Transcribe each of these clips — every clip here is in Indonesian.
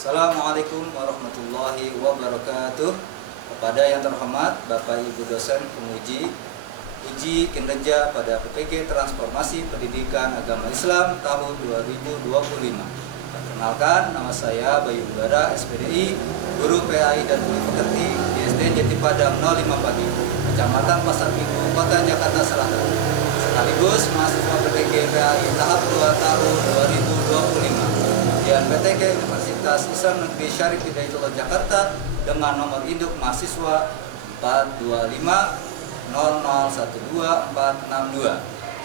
Assalamualaikum warahmatullahi wabarakatuh. Kepada yang terhormat Bapak Ibu dosen penguji uji kinerja pada PPG Transformasi Pendidikan Agama Islam tahun 2025. Perkenalkan, nama saya Bayu Udara, SPDI, Guru PAI dan Tuli Pekerti di SD Jati Padang 05 Pagi, Kecamatan Pasar Minggu, Kota Jakarta Selatan. Sekaligus mahasiswa PPG PAI tahap 2 tahun 2025. Ujian PTG Universitas Islam Negeri Syarif Hidayatullah Jakarta dengan nomor induk mahasiswa 42500124462.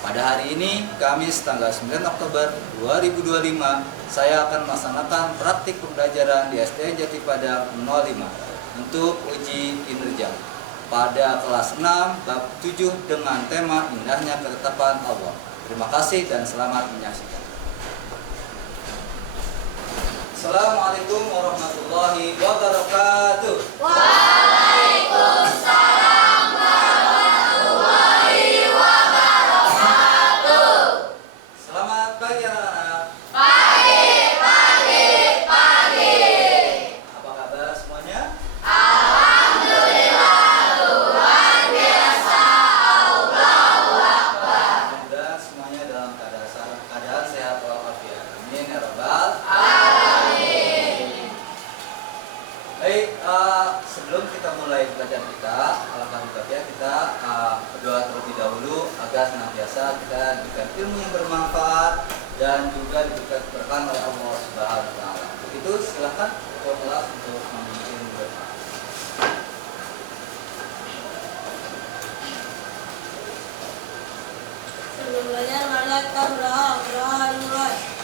Pada hari ini, Kamis tanggal 9 Oktober 2025, saya akan melaksanakan praktik pembelajaran di SDN Jati Padang 05 untuk uji kinerja pada kelas 6 bab 7 dengan tema Indahnya Ketetapan Allah. Terima kasih dan selamat menyaksikan. Assalamualaikum warahmatullahi wabarakatuh. Waalaikumsalam warahmatullahi wabarakatuh. Selamat pagi anak-anak. Pagi. Apa kabar semuanya? Alhamdulillah, luar biasa. Allahu Akbar. Mudah-mudahan semuanya dalam keadaan sehat walafiat. Amin ya rabbal. Baik, sebelum kita mulai belajar kita, alangkah baiknya kita berdoa terlebih dahulu agar senantiasa kita diberikan ilmu yang bermanfaat dan juga diberikan keberkahan oleh Allah Subhanahu wa taala. Begitu, silakan ketua kelas untuk memimpin berdoa. Sebelum belajar, mari kita berdoa dimulai.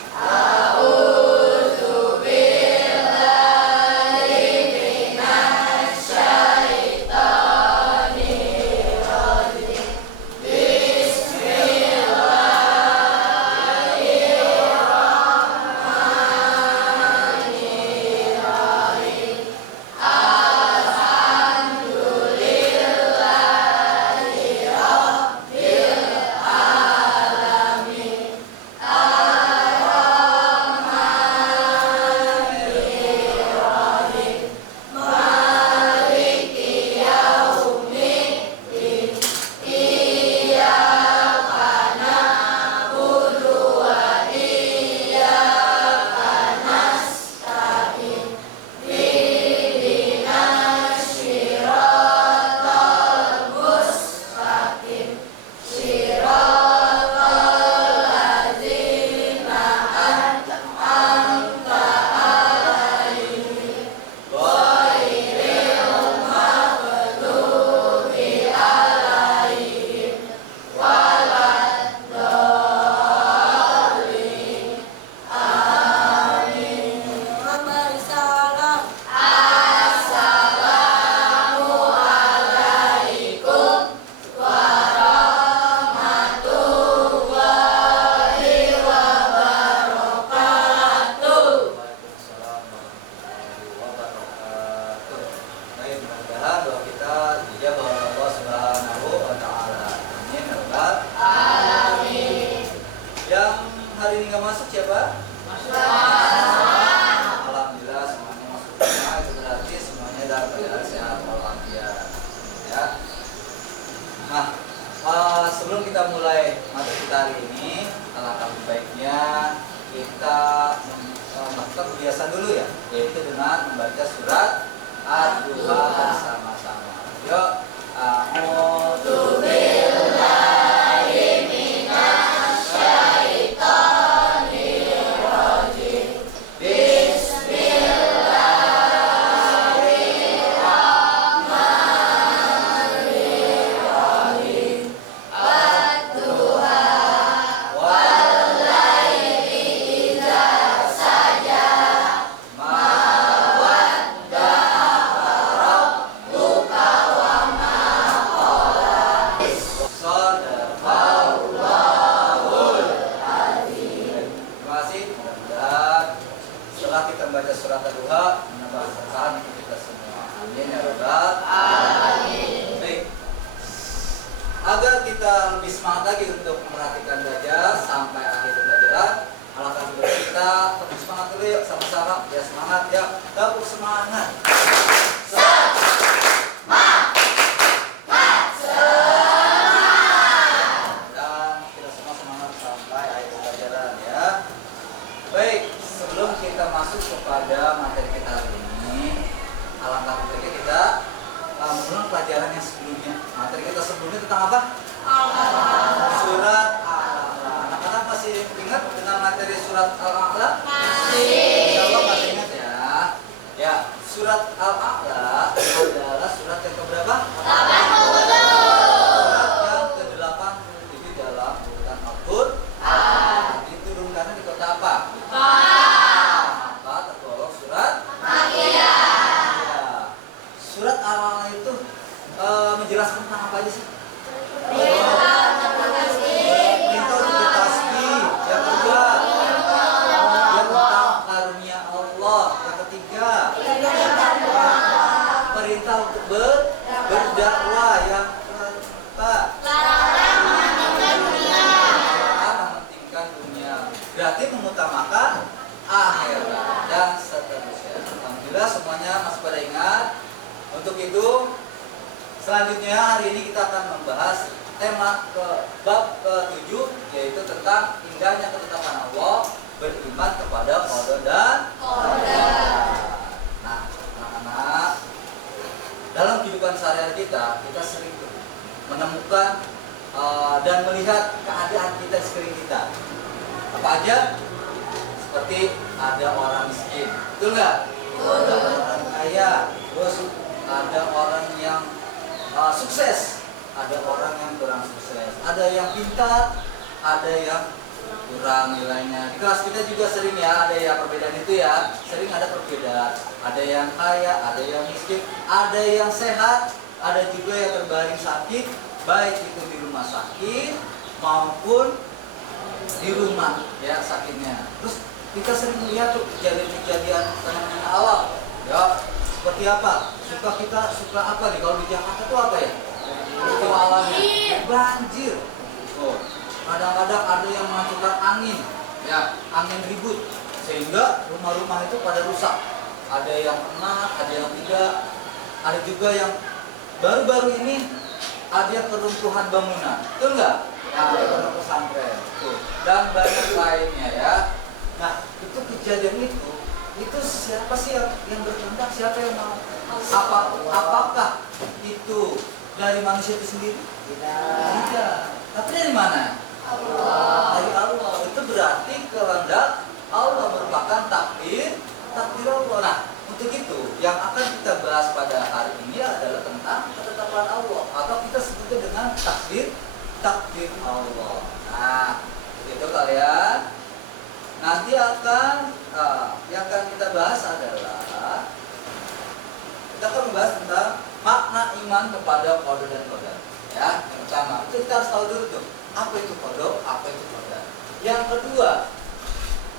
Sebelum kita mulai materi kita hari ini, alangkah baiknya kita melakukan kebiasaan dulu ya, yaitu dengan membaca surat Ad-Duha bersama-sama. Yuk, a'udzu billahi minasy syaithanir rajim. Agar kita lebih semangat lagi untuk memperhatikan belajar sampai akhir pelajaran, alangkah baiknya kita lebih semangat dulu yuk sama-sama. sama-sama ya, semangat ya, tepuk semangat. Dan kita semua semangat sampai akhir pelajaran ya. Baik, sebelum kita masuk kepada materi kita hari ini, alangkah baiknya kita mengulang pelajaran yang sebelumnya. Materi kita sebelumnya tentang apa? Surat Al-A'la. Anak-anak masih ingat dengan materi surat Al-A'la? Insyaallah masih ingat ya. Ya, surat Al-A'la adalah surat yang keberapa? 80. Surat yang ke-87 dalam urutan Al-Qur'an. Diturunkannya di kota apa? Maka tergolong surat Makkiyah. Surat Al-A'la itu menjelaskan tentang apa aja sih? Perintah untuk bertasbih. Yang kedua, yang tentang karunia Allah. Yang ketiga, perintah untuk berdakwah. Yang keempat, mementingkan dunia. Berarti mengutamakan akhirat dan seterusnya. Alhamdulillah semuanya masih pada ingat. Untuk itu, selanjutnya hari ini kita akan membahas tema bab ke-7, yaitu tentang indahnya ketetapan Allah, beriman kepada qada dan qadar. Nah, anak-anak, dalam kehidupan sehari-hari kita sering menemukan dan melihat keadaan kita di sekeliling kita. Apa aja? Seperti ada orang miskin, betul nggak? Ada orang kaya, terus ada orang yang sukses, ada orang yang kurang sukses, ada yang pintar, ada yang kurang nilainya. Di kelas kita juga sering ya, ada ya perbedaan itu ya, sering ada perbedaan. Ada yang kaya, ada yang miskin, ada yang sehat, ada juga yang terbaring sakit, baik itu di rumah sakit maupun di rumah ya sakitnya. Terus kita sering lihat tuh kejadian-kejadian fenomena alam ya, seperti apa? Suka apa nih kalau di Jakarta tuh apa ya? Itu alamnya banjir. Oh, kadang-kadang ada yang menghancurkan angin, ya angin ribut sehingga rumah-rumah itu pada rusak. Ada yang kena, ada yang tidak. Ada juga yang baru-baru ini ada yang keruntuhan bangunan, betul nggak? Ada pondok pesantren, tuh. Dan banyak lainnya ya. Nah itu kejadian itu siapa sih yang berkehendak? Siapa yang mau? Apakah itu dari manusia itu sendiri? Tidak. Tapi dari mana? Allah. Dari Allah. Itu berarti kehendak Allah, merupakan takdir Allah. Nah, untuk itu yang akan kita bahas pada hari ini adalah tentang ketetapan Allah, atau kita sebutnya dengan takdir Allah. Nah, begitu kalian. Nanti yang akan kita bahas adalah kita akan membahas tentang makna iman kepada qada dan qadar. Ya, yang pertama itu kita harus tahu dulu tuh apa itu qada, apa itu qadar. Yang kedua,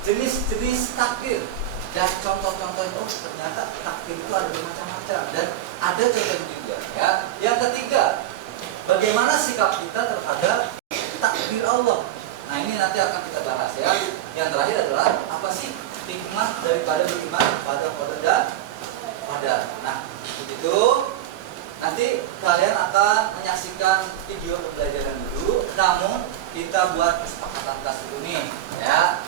jenis-jenis takdir dan contoh-contohnya. Oh, ternyata takdir itu ada bermacam-macam dan ada contohnya juga. Ya, yang ketiga, bagaimana sikap kita terhadap takdir Allah. Nah, ini nanti akan kita bahas ya. Yang terakhir adalah apa sih hikmah daripada beriman pada qada dan qadar. Nah, begitu. Nanti kalian akan menyaksikan video pembelajaran dulu, namun kita buat kesepakatan kelas dulu nih, ya.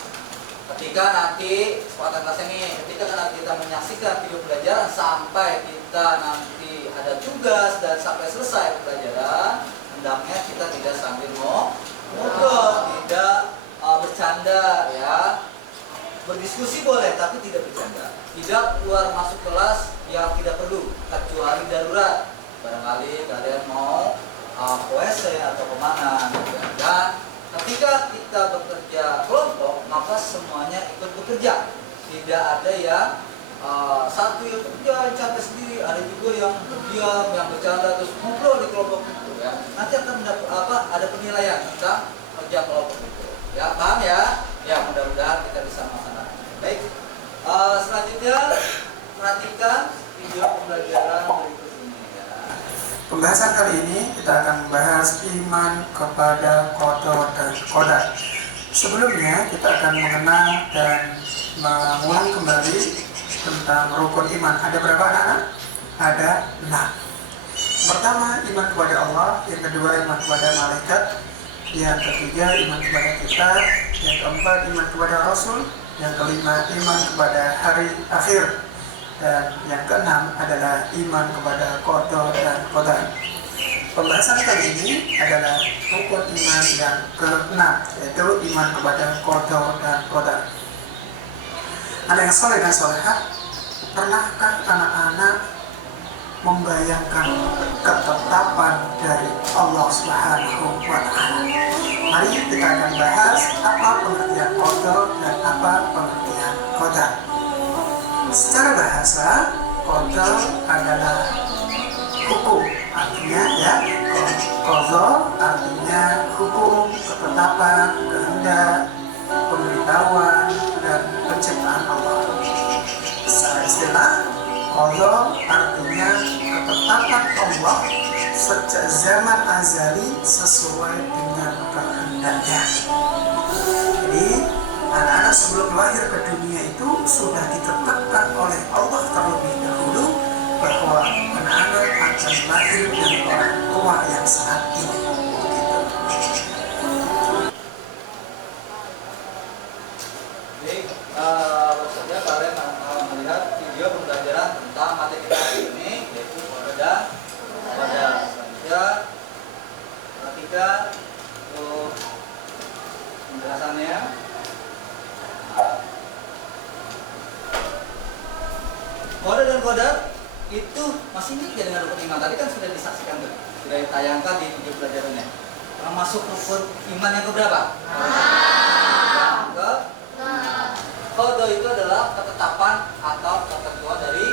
Ketika nanti kesepakatan kelasnya nih, ketika nanti kita menyaksikan video pembelajaran sampai kita nanti ada tugas dan sampai selesai pembelajaran, hendaknya kita tidak sambil ngobrol, tidak bercanda, ya. Berdiskusi boleh, tapi tidak bercanda. Tidak keluar masuk kelas yang tidak perlu, kecuali darurat. Barangkali kalian mau ke WC atau kemana, dan ketika kita bekerja kelompok, maka semuanya ikut bekerja. Tidak ada yang satu yang kerja capek sendiri, ada juga yang diam, yang bercanda terus ngobrol di kelompok itu. Ya. Nanti akan ada penilaian tentang kerja kelompok itu. Ya, paham ya? Ya, mudah-mudahan kita bisa melaksanakan. Baik, selanjutnya perhatikan video pembelajaran berikut. Pembahasan kali ini kita akan membahas iman kepada qada dan qadar. Sebelumnya kita akan mengenal dan mengulang kembali tentang rukun iman. Ada berapa anak-anak? Ada 6. Pertama, iman kepada Allah. Yang kedua, iman kepada malaikat. Yang ketiga, iman kepada kitab. Yang keempat, iman kepada Rasul. Yang kelima, iman kepada hari akhir. Dan yang keenam adalah iman kepada qada dan qadar. Pembahasan kali ini adalah rukun iman yang ke-6, yaitu iman kepada qada dan qadar. Anak yang soleh dan solehah, pernahkah anak-anak membayangkan ketetapan dari Allah Subhanahu wa Ta'ala? Mari kita akan bahas apa pengertian qada dan apa pengertian qadar. Secara bahasa, qada adalah hukum, artinya ya, qada artinya hukum, ketetapan, kehendak, pemberitahuan dan penciptaan Allah. Secara istilah, qada artinya ketetapan Allah sejak zaman azali sesuai dengan kehendaknya. Jadi anak-anak sebelum lahir ke dunia itu sudah ditetapkan oleh Allah terlebih dahulu bahwa anak-anak akan lahir dari orang tua yang saat ini. Jadi, baru saja kalian melihat video pembelajaran tentang materi kita hari ini, yaitu qada dan qadar. Selanjutnya, perhatikan untuk penjelasannya. Qada dan qadar itu masih mirip ya dengan rukun iman. Tadi kan sudah disaksikan tuh, sudah ditayangkan di video pelajarannya. Termasuk rukun iman yang keberapa? Yang ke qada itu adalah ketetapan atau ketentuan dari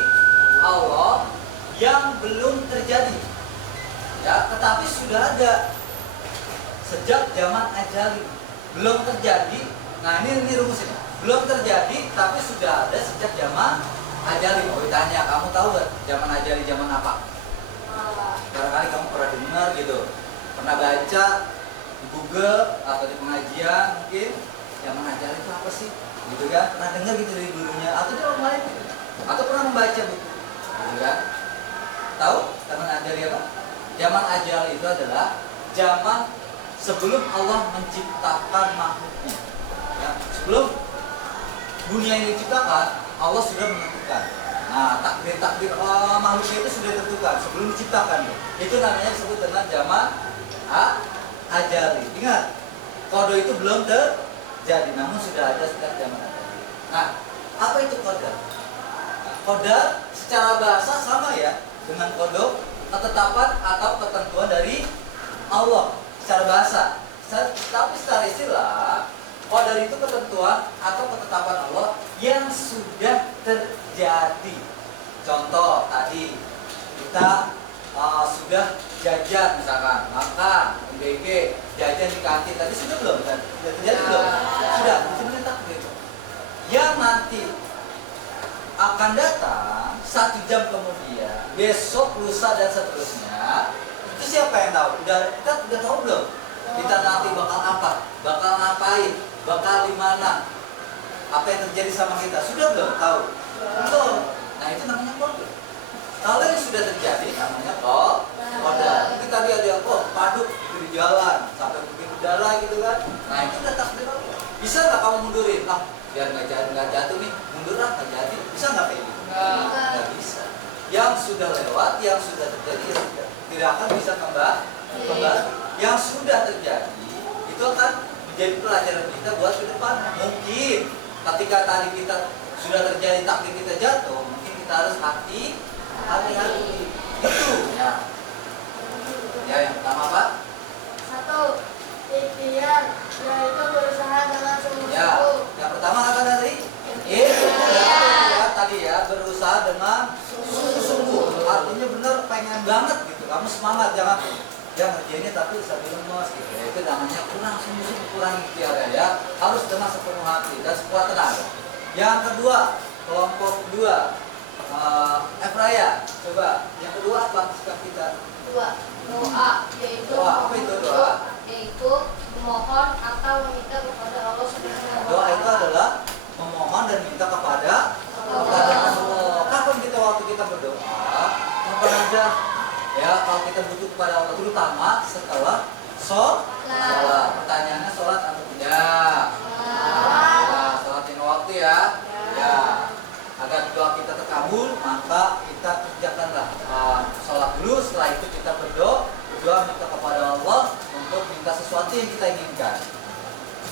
Allah yang belum terjadi. Ya, tetapi sudah ada sejak zaman ajali. Belum terjadi. Nah, ini rumusnya. Belum terjadi tapi sudah ada sejak zaman ajali. Mau ditanya, kamu tahu gak zaman ajali zaman apa? Barangkali kamu pernah dengar gitu, pernah baca di Google atau di pengajian mungkin, zaman ajali itu apa sih? Gitu kan? Pernah dengar gitu dari gurunya atau dari orang lain gitu. Atau pernah membaca buku, gitu kan? Tahu zaman ajali apa? Zaman ajali itu adalah zaman sebelum Allah menciptakan makhluknya. Ya, sebelum dunia ini diciptakan, Allah sudah menentukan. Nah, takdir manusia itu sudah ditentukan sebelum diciptakan. Itu namanya disebut dengan zaman ajali. Ingat, qada itu belum terjadi, namun sudah ada sejak zaman ajali. Nah, apa itu qada? Qada secara bahasa sama ya dengan qada, ketetapan atau ketentuan dari Allah secara bahasa. Tapi secara istilah, qadar itu ketentuan atau ketetapan Allah yang sudah terjadi. Contoh tadi kita sudah jajan misalkan, makan, MBG, jajan di kantin tadi sudah belum kan? Sudah terjadi belum? Sudah, itu namanya takdir. Yang nanti akan datang 1 jam kemudian, besok, lusa dan seterusnya, itu siapa yang tahu? Kita udah tahu belum? Kita nanti bakal apa? Bakal ngapain? Bakal di mana? Apa yang terjadi sama kita? Sudah belum tahu? Belum. Nah, itu namanya qada. Kalau yang sudah terjadi namanya qada. Tapi tadi ada yang paduk di jalan sampai bikin udara gitu kan. Nah, itu udah takdir Allah. Bisa nggak kamu mundurin? Biar nggak jatuh nih, mundur nggak jadi. Bisa nggak kayak gitu? Nggak bisa. Yang sudah lewat, yang sudah terjadi ya sudah. Tidak akan bisa kembali. Yang sudah terjadi itu akan menjadi pelajaran kita buat ke depan. Mungkin ketika tadi kita sudah terjadi takdir kita jatuh, mungkin kita harus hati-hati. Itu ya. Ya, yang pertama apa? 1. Ikhtiar, yaitu berusaha dengan sungguh-sungguh. Ya, yang pertama apa tadi? Ya, tadi ya, berusaha dengan sungguh-sungguh. Artinya benar pengen banget gitu. Kamu semangat, jangan ngerjainnya tapi sambil lemas gitu. Itu namanya kurang sungguh-sungguh, kurang ikhtiar ya. Harus dengan sepenuh hati dan sekuat tenaga. Yang kedua, kelompok kedua, Efraya, coba. Yang kedua apa sikap kita? Doa, yaitu Doa, apa itu doa? Yaitu memohon atau meminta kepada Allah Subhanahu wa Doa itu taala. adalah memohon dan minta kepada Allah. Kapan kita waktu kita berdoa? Kapan aja? Ya, kalau kita butuh kepada Allah terutama setelah sholat. Pertanyaannya sholat atau tidak? Nah, sholat lima waktu ya. Ya. Agar doa kita terkabul, maka kita kerjakanlah sholat dulu. Setelah itu kita berdoa minta kepada Allah untuk minta sesuatu yang kita inginkan.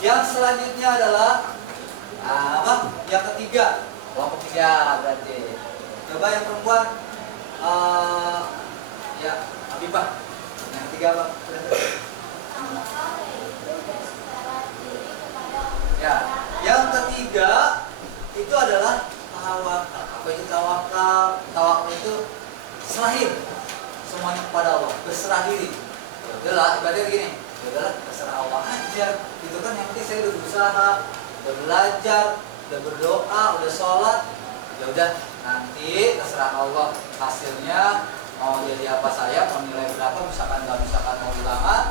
Yang selanjutnya adalah apa? Yang ketiga, kelompok tiga berarti. Coba yang perempuan, ya, Habibah. Yang ketiga apa? Ya, yang ketiga itu adalah tawakal. Apa itu tawakal? Tawakal itu serahin semuanya kepada Allah, berserah diri. Ya udahlah, ibadah gini. Ya udahlah, terserah Allah aja. Gitu kan, yang penting saya udah berusaha, udah belajar, udah berdoa, udah sholat. Ya udah, nanti terserah Allah hasilnya mau jadi apa saya, mau nilai berapa, misalkan nggak, misalkan mau ulangan.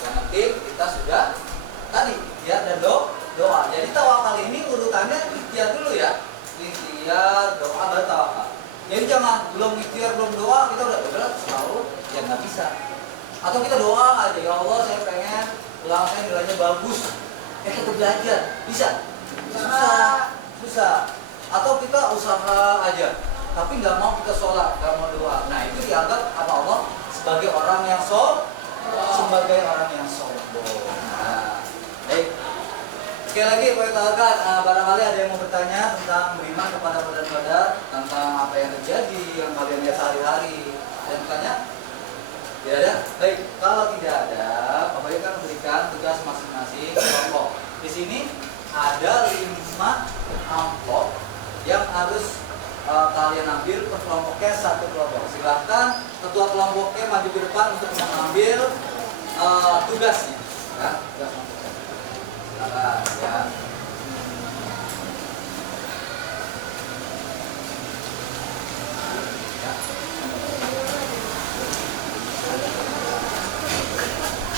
Yang penting kita sudah tadi ya, dan doa. Jadi tawakal ini urutannya ikhtiar dulu ya. Ikhtiar, doa, baru tawakal. Jadi jangan belum ikhtiar, belum doa, kita udah selalu ya nggak bisa. Atau kita doa aja, ya Allah saya pengen ulangan saya nilainya bagus. Kita belajar, bisa? Susah. Atau kita usaha aja, tapi nggak mau kita sholat, nggak mau doa. Nah itu dianggap apa Allah sebagai orang yang sebagai orang yang sombong. Nah, baik. Sekali lagi Pak Tawakal, barangkali ada yang mau bertanya tentang beriman kepada badar-badar, tentang apa yang terjadi, yang kalian lihat sehari-hari. Ada yang bertanya? Tidak ada? Baik, kalau tidak ada, Bapak Ibu akan memberikan tugas masing-masing kelompok. Di sini ada 5 amplop yang harus kalian ambil per kelompoknya, satu kelompok. Silakan ketua kelompoknya maju ke depan untuk mengambil tugasnya. Ya, tugas kelompoknya. Silakan ya.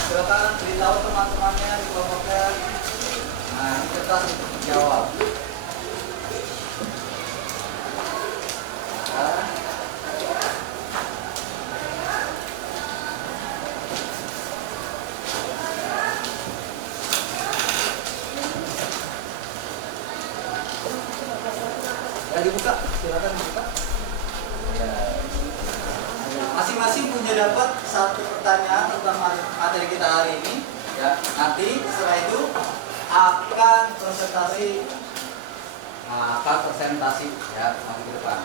Silakan beritahu teman-temannya di kelompoknya. Nah, ini kertas untuk menjawab. Ya, dibuka, silakan dibuka. Ya. Masing-masing punya dapat satu pertanyaan tentang materi kita hari ini. Ya, nanti setelah itu akan presentasi ya, nanti ke depan.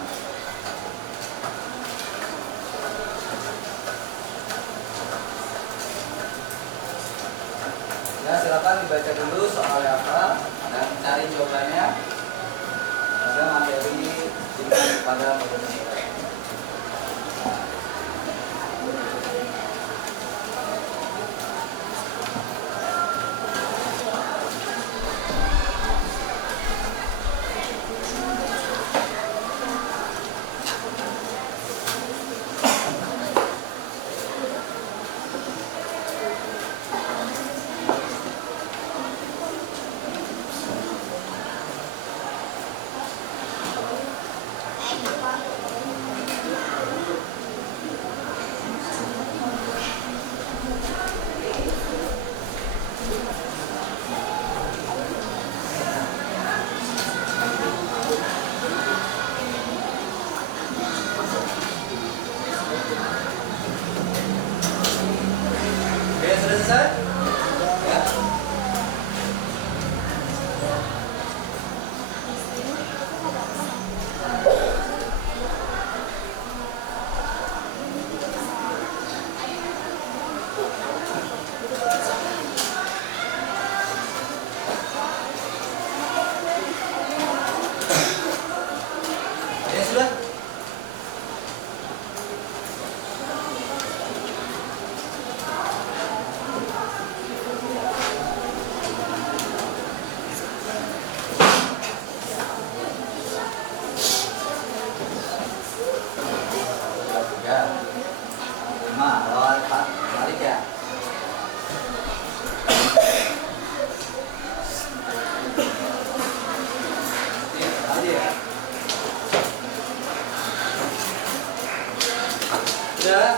Ya, silakan dibaca dulu soalnya apa dan cari jawabannya. Ada materi iman kepada Indonesia. ya. Udah.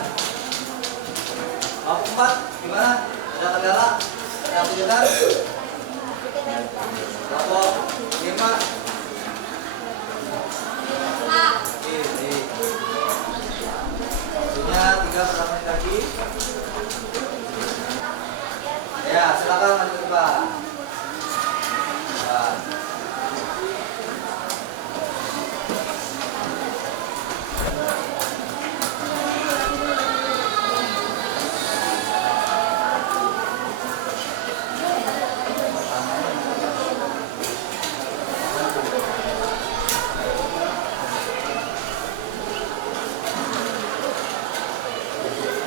Kelompok 4 gimana? Ada kendala? Ada kesulitan? Kelompok 5. Ini. Waktunya 3 menit lagi. Ya, silakan lanjut ke Pak. Pak.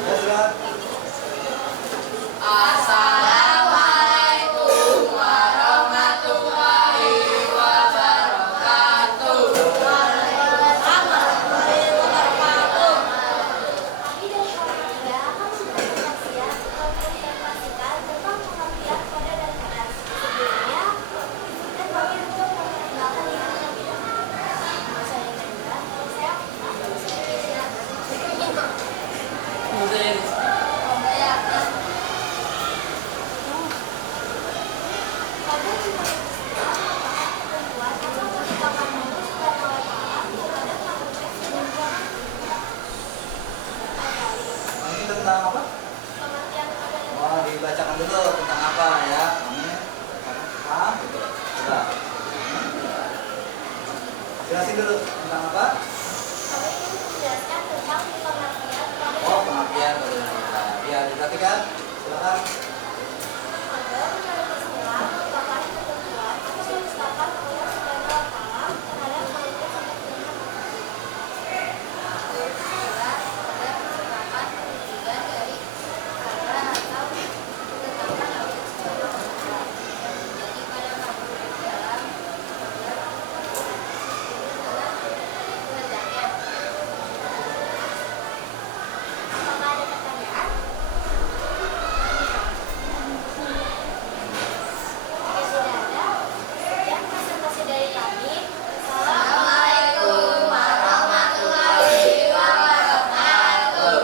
Ya, silakan. Assalamualaikum warahmatullahi wabarakatuh. Waalaikumsalam warahmatullahi wabarakatuh. Kami dari kelompok 3 akan memberikan saksian atau menginformasikan tentang pengertian kode dan keras. Sebelumnya, dan kami untuk memperkenalkan diri terlebih dahulu. Nama saya Nanda, saya kode merupakan ketentuan atau ketetapan Allah Subhanahu wa Ta'ala terhadap makhluknya dan Ini tentang apa? pengertian kode dan Oh, dibacakan dulu tentang apa ya? Ini paham? Coba. Jelasin dulu tentang apa? kami ingin menjelaskan tentang pengertian kode Oh, pengertian. Ya, diperhatikan. Silakan. Kode menurut istilah merupakan ketentuan atau ketetapan Allah Subhanahu wa Ta'ala terhadap makhluknya sampai dengan Kode merupakan penunjukan dari kata atau ketetapan Allah Subhanahu wa Ta'ala yang terjadi pada makhluk dalam kehendaknya. apakah ada pertanyaan? Jika sudah ada, sekian presentasi dari kami. Assalamualaikum warahmatullahi wabarakatuh.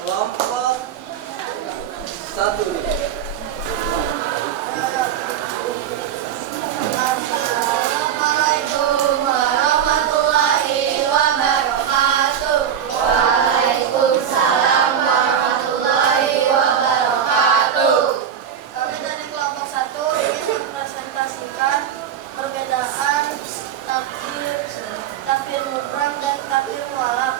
Kelompok 1 nih. Assalamualaikum warahmatullahi wabarakatuh. Waalaikumsalam warahmatullahi wabarakatuh. Kami dari kelompok 1 ingin mempresentasikan perbedaan takbir mubram dan takbir mualaf.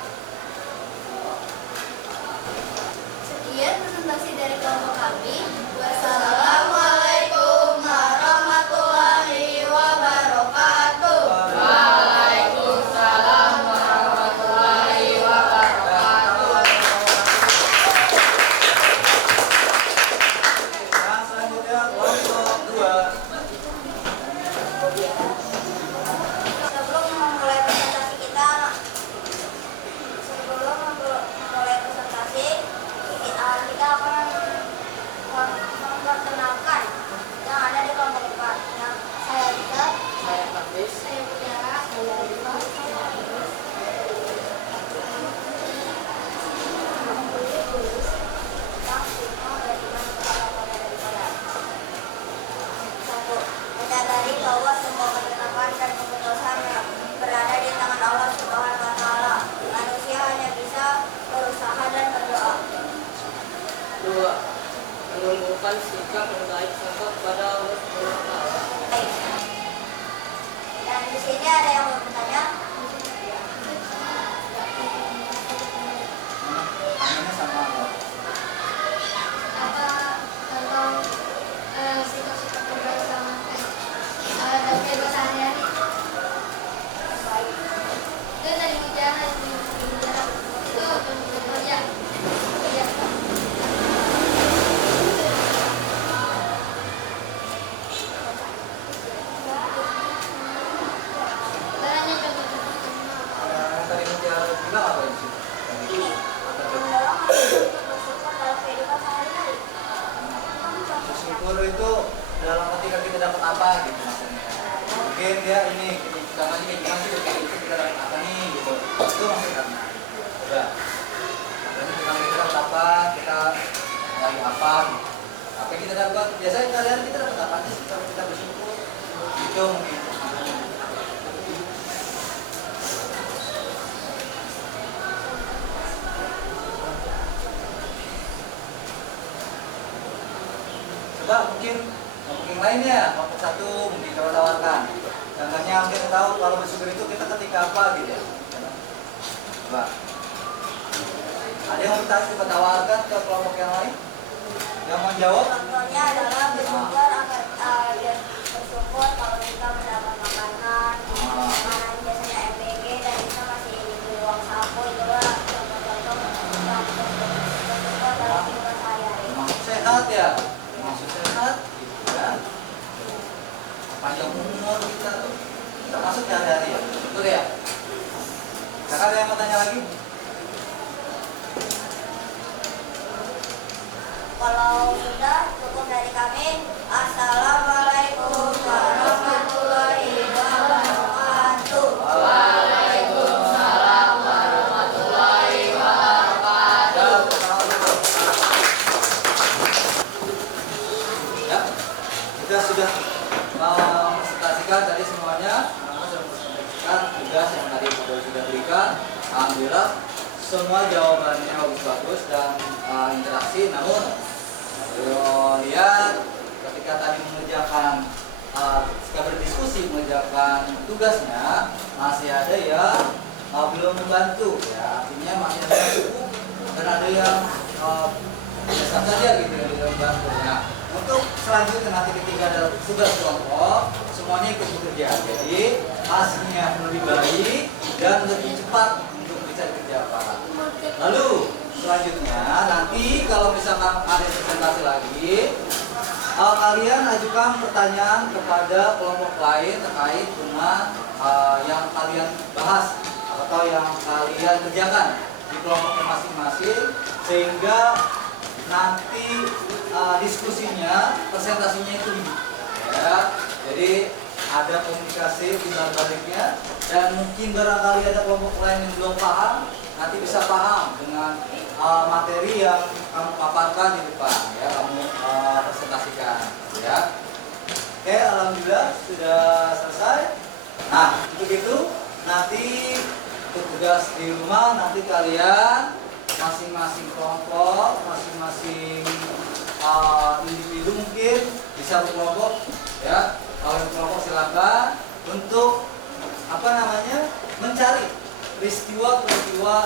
Sekian presentasi dari kelompok kami. Wassalamualaikum warahmatullahi wabarakatuh. Waalaikumsalam warahmatullahi wabarakatuh. Yang selanjutnya kelompok 2. Sebelum memulai presentasi kita, kita akan memperkenalkan yang ada di kelompok 4. Yang saya Rita, Saya Pakis. saya Putera, saya Rita, saya Agus. Satu, menyadari bahwa semua ketetapan dan keputusan yang berada di tangan Allah Subhanahu wa Ta'ala. Manusia hanya bisa berusaha dan berdoa. 2. Menumbuhkan sikap yang baik sangka kepada Allah Subhanahu wa Ta'ala. Baik. Dan di sini ada yang mau bertanya. Namanya sama apa? Apa tentang sikap-sikap terbaik sama dalam kehidupan sehari-hari? Baik. Itu dari bicara itu contohnya. Iya. Caranya mungkin dia ini pertamanya kayak gimana sih dari itu kita dapat apa nih gitu, itu masih karena udah berarti kita dapat apa, kita lagi apa apa yang kita dapat, biasanya kalian kita dapat apa sih kalau kita bersyukur itu mungkin. Coba mungkin lainnya, kelompok satu mungkin coba tawarkan. Contohnya mungkin tahu kalau bersyukur itu kita ketika apa gitu ya. Coba. Ada yang mau coba tawarkan ke kelompok yang lain? Yang mau jawab? Contohnya adalah bersyukur bersyukur kalau kita mendapat makanan, makanan biasanya MBG dan kita masih diberi uang saku, itulah contoh-contoh bersyukur dalam kehidupan sehari-hari. Maksud sehat ya, maksud sehat gitu kan. Panjang umur kita tuh termasuk hari-hari ya, betul ya. Kakak ada yang mau tanya lagi? Kalau sudah cukup dari kami. Assalamualaikum warahmatullahi wabarakatuh. Waalaikumsalam warahmatullahi wabarakatuh. Ya, kita sudah presentasikan tadi semuanya. Sudah presentasikan tugas yang tadi sudah berikan. Alhamdulillah semua jawabannya bagus dan interaksi. Namun lihat ketika tadi mengerjakan ketika berdiskusi mengerjakan tugasnya masih ada yang belum membantu ya, artinya masih ada yang cukup dan ada yang biasa saja gitu yang tidak membantu. Nah, untuk selanjutnya nanti ketika ada tugas kelompok semuanya ikut bekerja, jadi hasilnya lebih baik dan lebih cepat untuk bisa dikerjakan. Lalu selanjutnya nanti kalau misalkan ada presentasi lagi, kalian ajukan pertanyaan kepada kelompok lain terkait dengan yang kalian bahas atau yang kalian kerjakan di kelompoknya masing-masing, sehingga nanti diskusinya, presentasinya itu ya. Jadi ada komunikasi timbal baliknya, dan mungkin barangkali ada kelompok lain yang belum paham, nanti bisa paham dengan materi yang kamu paparkan di depan ya, kamu presentasikan ya. Oke, alhamdulillah sudah selesai. Nah, untuk itu nanti untuk tugas di rumah nanti kalian masing-masing kelompok, masing-masing individu mungkin bisa berkelompok ya. Kalau berkelompok silakan untuk mencari peristiwa-peristiwa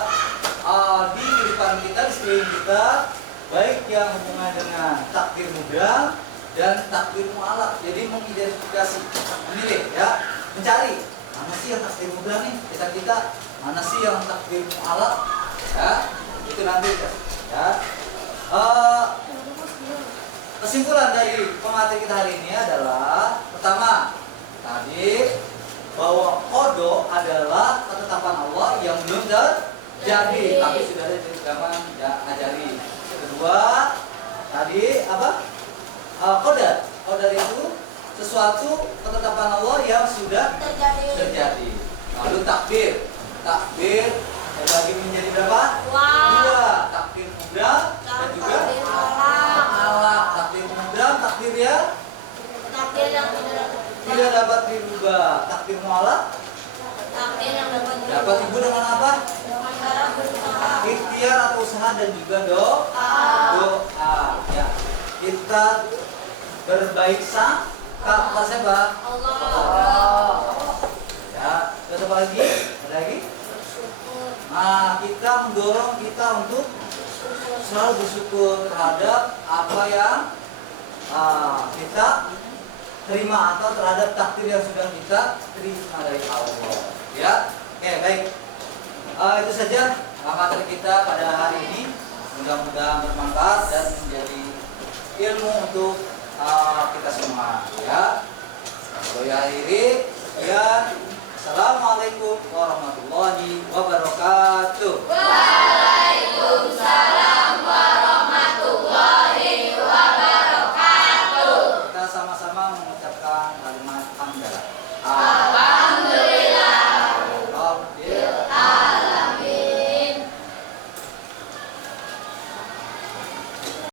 di kehidupan kita, di sekeliling kita, baik yang hubungan dengan takdir mudah dan takdir mu'alaq. Jadi mengidentifikasi, memilih ya, mencari mana sih yang takdir mudah nih kita, mana sih yang takdir mu'alaq ya, itu nanti ya. Kesimpulan dari pemateri kita hari ini adalah pertama tadi bahwa qada adalah ketetapan Allah yang belum terjadi tapi sudah ada di zaman ajali. Kedua tadi apa? Qadar itu sesuatu ketetapan Allah yang sudah terjadi. Lalu takdir terbagi menjadi berapa? Dua. Takdir mudah dan juga mu'alaq. Takdir mudah, takdir ya tidak dapat dirubah. Takdir mu'alaq dapat dirubah dengan apa? Ikhtiar atau usaha dan juga doa. Ya. Kita berbaik sangka kepada siapa? Allah. Ya, terus apa lagi? Ada lagi? Nah, kita mendorong kita untuk selalu bersyukur terhadap apa yang kita terima atau terhadap takdir yang sudah kita terima dari Allah. Ya, oke baik. Itu saja materi kita pada hari ini. Mudah-mudahan bermanfaat dan menjadi ilmu untuk kita semua. Ya, kalau ya akhiri ya. Assalamualaikum warahmatullahi wabarakatuh. Waalaikumsalam.